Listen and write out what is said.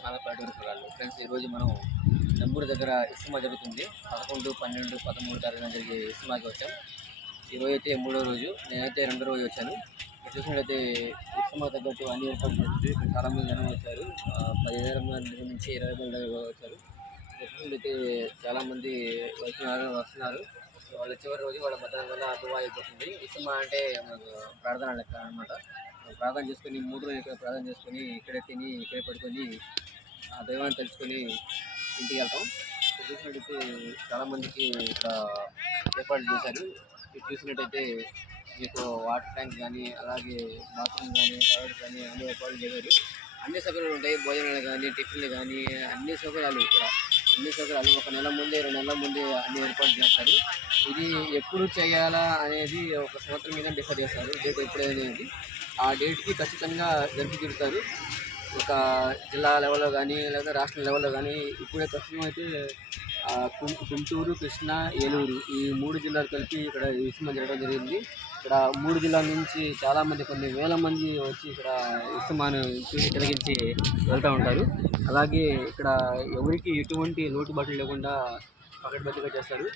చాలా పల్లెటూరు కుర్రాళ్ళు. ఫ్రెండ్స్ ఈరోజు మనం నంబూరు దగ్గర ఇస్తిమా జరుగుతుంది. 11, 12, 13 తారీఖున జరిగే ఇస్తిమాకి వచ్చాం. ఈరోజు అయితే మూడో రోజు, నేనైతే రెండో రోజు వచ్చాను. ఇక్కడ చూసినట్లయితే ఇస్తిమా తగ్గట్టు అన్ని ఏర్పాట్లు చేస్తుంది. ఇక్కడ చాలామంది జనం వచ్చారు. 15,000 మంది నుంచి 20,000 దాకా వచ్చారు. ఇక్కడ చూసినట్లయితే చాలామంది వస్తున్నారు. వాళ్ళ చివరి రోజు వాళ్ళ మధ్యాహ్నం వల్ల దువా అయిపోతుంది. ఇస్తిమా అంటే మనకు ప్రార్థన లెక్క అనమాట. ప్రార్థన చేసుకొని 3 రోజులు ఇక్కడ ప్రార్థన చేసుకొని ఇక్కడే తిని ఇక్కడే పడుకొని ఆ దైవాన్ని తలుచుకొని ఇంటికి వెళ్తాం. ఇక్కడ చూసినట్టయితే చాలామందికి ఇక్కడ ఏర్పాట్లు చేశారు. ఇది చూసినట్టయితే మీకు వాటర్ ట్యాంక్ కానీ, అలాగే బాత్రూమ్ కానీ, టాయిలెట్ కానీ అన్ని ఏర్పాట్లు చేశారు. అన్ని సౌకర్యాలు ఉంటాయి. భోజనాలు కానీ, టిఫిన్లు కానీ అన్ని సౌకర్యాలు ఇక్కడ. అన్ని సౌకర్యాలు ఒక నెల ముందే, 2 నెలల ముందే అన్ని ఏర్పాటు చేస్తారు. ఇది ఎప్పుడు చేయాలా అనేది ఒక సంవత్సరం మీద డిసైడ్ చేస్తారు. డేట్ ఎప్పుడనేది ఆ డేట్కి ఖచ్చితంగా జరిపి తీరుతారు. ఒక జిల్లా లెవెల్లో కానీ, లేదా రాష్ట్ర లెవెల్లో కానీ. ఇప్పుడే ప్రస్తుతం అయితే గుంటూరు, కృష్ణా, ఏలూరు ఈ 3 జిల్లాలు కలిపి ఇక్కడ ఇస్తిమా జరగడం జరిగింది. ఇక్కడ 3 జిల్లాల నుంచి చాలామంది, కొన్ని వేల మంది వచ్చి ఇక్కడ ఇస్తిమాను చూసి తిలకించి వెళ్తూ ఉంటారు. అలాగే ఇక్కడ ఎవరికి ఎటువంటి లోటుబాట్లు లేకుండా పకడ్బందీగా చేస్తారు.